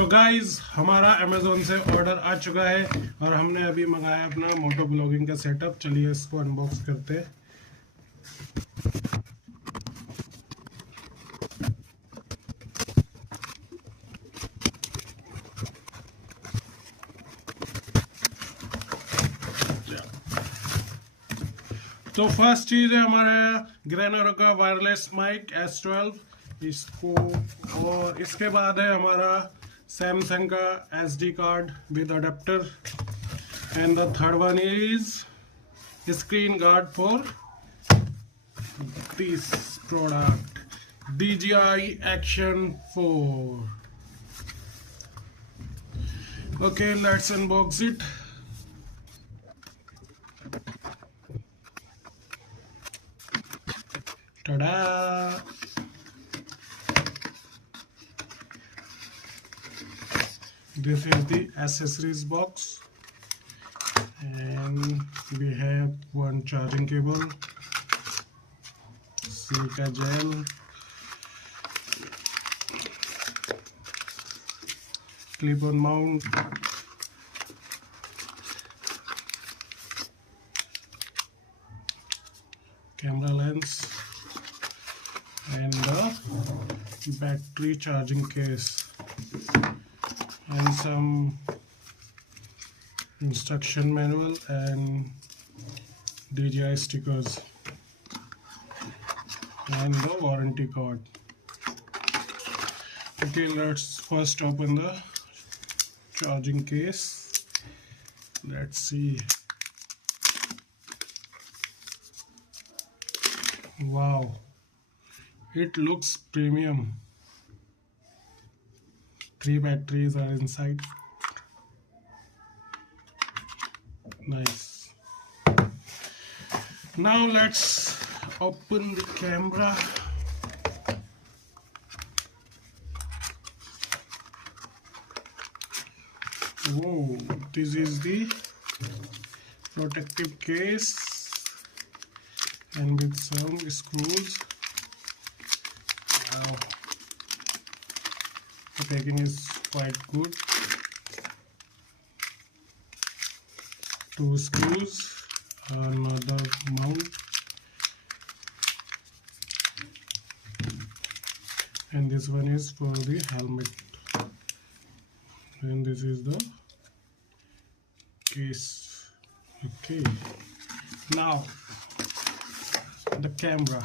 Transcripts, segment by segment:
तो गाइज हमारा अमेजोन से ऑर्डर आ चुका है और हमने अभी मंगाया अपना मोटो ब्लॉगिंग का सेटअप। चलिए इसको अनबॉक्स करते हैं। तो फर्स्ट चीज है हमारा ग्रेनरो का वायरलेस माइक S12 इसको, और इसके बाद है हमारा सैमसंग का SD card with adapter, and the third one is screen guard for this product DJI Action 4. Okay, let's unbox it. Ta-da! This is the accessories box, and we have one charging cable, silica gel, clip-on mount, camera lens, and the battery charging case, and some instruction manual and DJI stickers, and the warranty card. Okay, let's first open the charging case. Let's see. Wow, it looks premium. 3 batteries are inside. Nice. Now let's open the camera. Whoa, this is the protective case and with some screws. Wow, the packing is quite good. 2 screws, another mount, and this one is for the helmet, and this is the case. Okay, now the camera.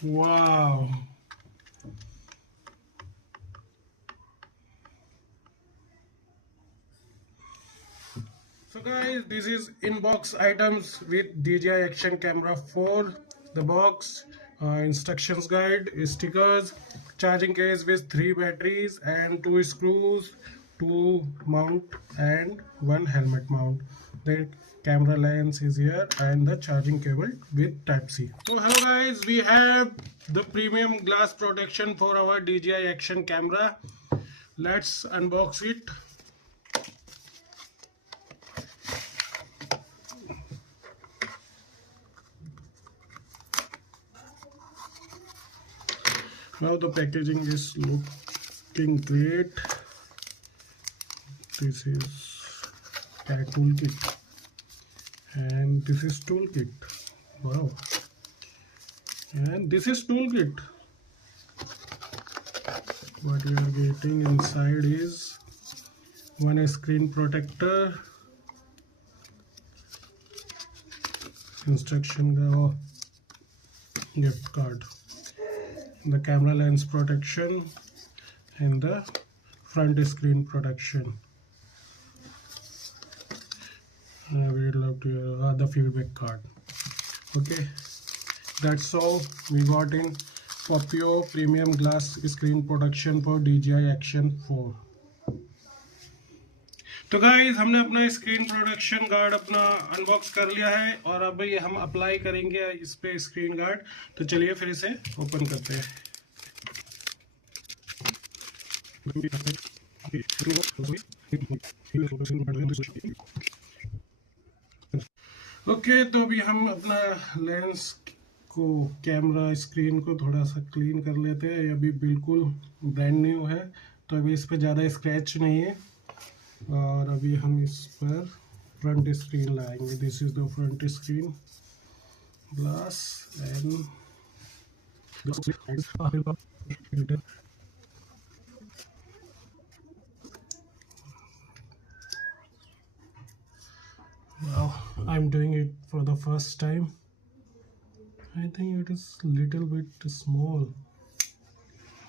Wow, so guys, this is in-box items with DJI Action Camera 4. The box, instructions guide, stickers, charging case with 3 batteries and 2 screws, 2 mount and 1 helmet mount. The camera lens is here and the charging cable with Type-C. So hello guys, we have the premium glass protection for our DJI Action camera. Let's unbox it. Now the packaging is looking great. This is tag toolkit, and this is toolkit. Wow, and this is toolkit. What we are getting inside is one screen protector, instruction gift card, the camera lens protection, and the front screen protection. We'd love to hear the feedback card. Okay, that's all we got in Popio premium glass screen protection for DJI Action 4. तो guys, हमने अपना screen protection guard अपना unbox कर लिया है और अब ये हम अप्लाई करेंगे इस पे स्क्रीन गार्ड। तो चलिए फिर इसे ओपन करते हैं। ओके, तो अभी हम अपना लेंस को, कैमरा स्क्रीन को थोड़ा सा क्लीन कर लेते हैं। ये अभी बिल्कुल ब्रांड न्यू है, तो अभी इस पर ज़्यादा स्क्रैच नहीं है। और अभी हम इस पर फ्रंट स्क्रीन लगाएंगे। This is the front screen glass and wow, I'm doing it for the first time. I think it is little bit small.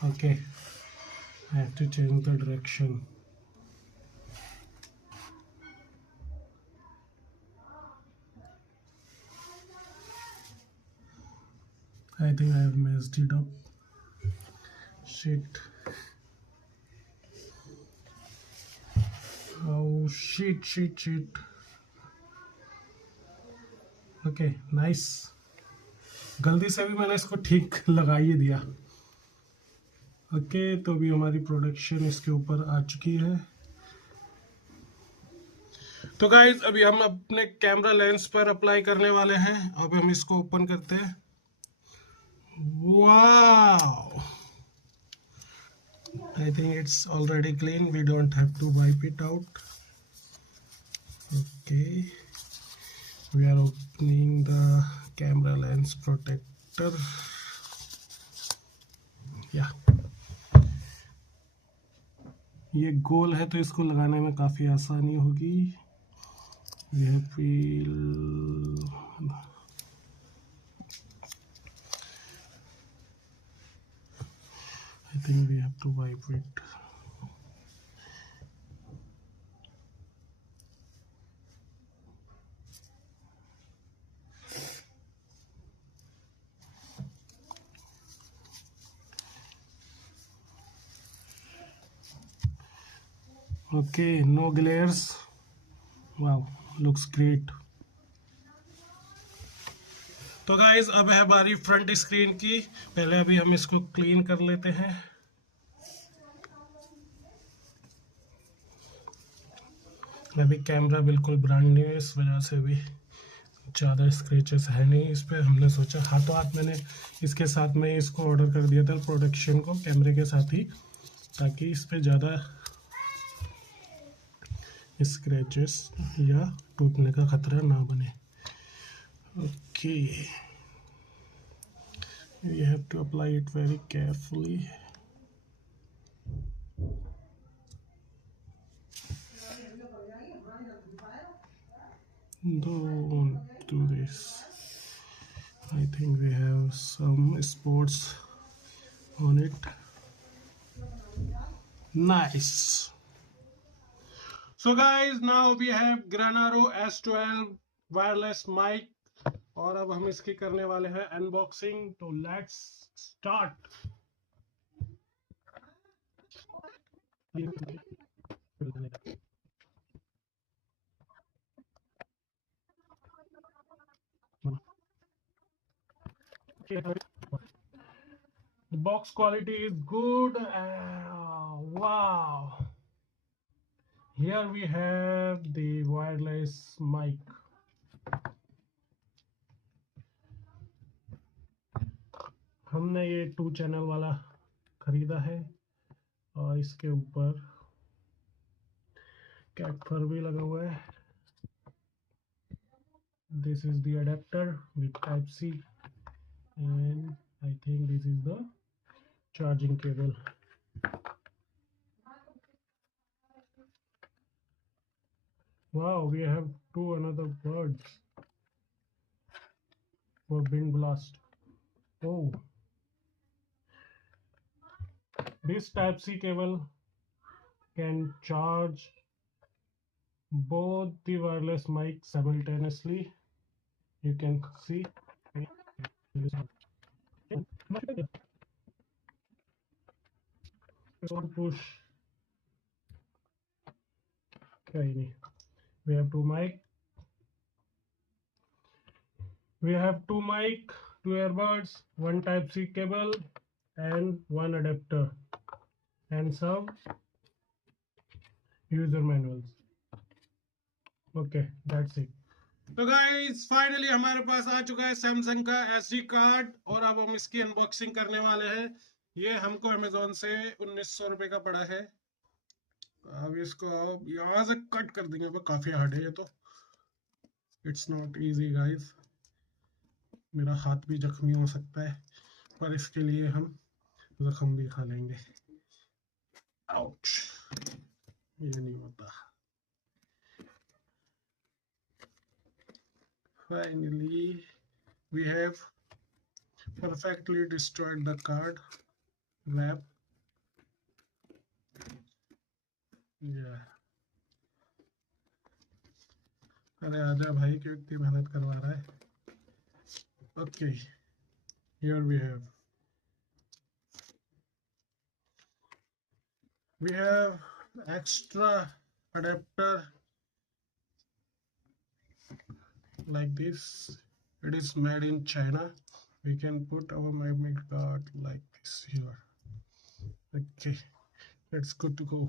Okay, I have to change the direction. I think I have messed it up. Shit. Oh shit, shit, shit. Okay, nice. गलती से भी मैंने इसको ठीक लगा ही दिया। Okay, तो अभी हमारी प्रोडक्शन इसके ऊपर आ चुकी है। तो गाइज अभी हम अपने कैमरा लेंस पर अप्लाई करने वाले हैं। अब हम इसको ओपन करते हैं। Wow, I think it's already clean. We don't have to wipe it out. Okay, we are opening the camera lens protector. Yeah, ये गोल है तो इसको लगाने में काफ़ी आसानी होगी। ये feel I think we have to wipe it. Okay, no glares. Wow, looks great. तो गाइज अब है हमारी फ्रंट स्क्रीन की। पहले अभी हम इसको क्लीन कर लेते हैं। अभी कैमरा बिल्कुल ब्रांड न्यू है, इस वजह से भी ज़्यादा स्क्रैचेस है नहीं इस पर। हमने सोचा हाथों हाथ मैंने इसके साथ में इसको ऑर्डर कर दिया था, प्रोडक्शन को कैमरे के साथ ही, ताकि इस पर ज़्यादा स्क्रैचेस या टूटने का खतरा ना बने। Okay, you have to apply it very carefully. Don't do this. I think we have some spots on it. Nice. So guys, now we have Grenaro S12 wireless mic, और अब हम इसकी करने वाले हैं अनबॉक्सिंग। तो let's start. The box quality is good. Wow. Here we have the wireless mic. हमने ये 2 चैनल वाला खरीदा है और इसके ऊपर कैट फर भी लगा हुआ है। This is the adapter with type C and I think this is the charging cable. Wow, we have 2 another birds for wind blast. Oh, this type C cable can charge both the wireless mic simultaneously. You can see. Push. Okay, we have 2 mic. We have 2 mic, 2 earbuds, 1 type C cable and 1 adapter and some user manuals. Okay, that's it. तो guys finally हमारे पास आ चुका है Samsung का SD card और अब हम इसकी unboxing करने वाले हैं। ये हमको अमेजोन से 1900 रुपये का पड़ा है। अब इसको यहाँ से कट कर देंगे, अब काफी हार्ड है ये तो। इट्स नॉट इजी गाइस, मेरा हाथ भी जख्मी हो सकता है, पर इसके लिए हम जख्म भी खा लेंगे। आउच, ये नहीं होता। Finally, we have perfectly destroyed the card wrap. Yeah. अरे आजा भाई, क्यों इतनी मेहनत करवा रहा है। Okay, here we have extra adapter like this. It is made in China. We can put our memory card like this here. Okay, it's good to go.